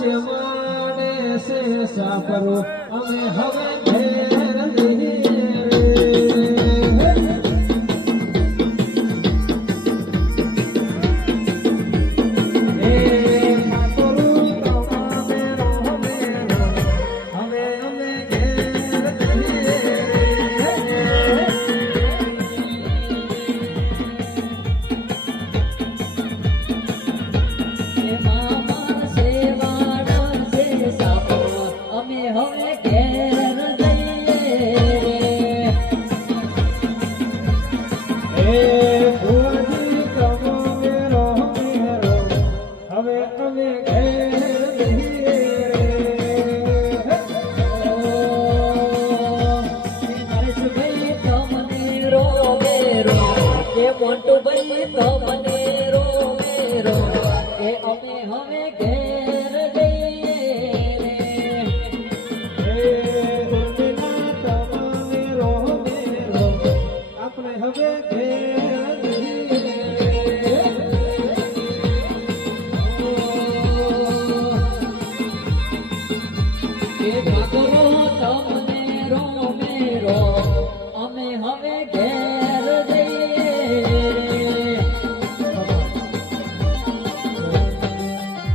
શેવાડે છે સાપરો અમે હવે ઘેર જઈએ મોટું ભાઈ તો મને રોવે કે અમે હવે ઘેર આપણે હવે ઘેર કે ભાગરો તમને રોવે અમે હવે ઘેર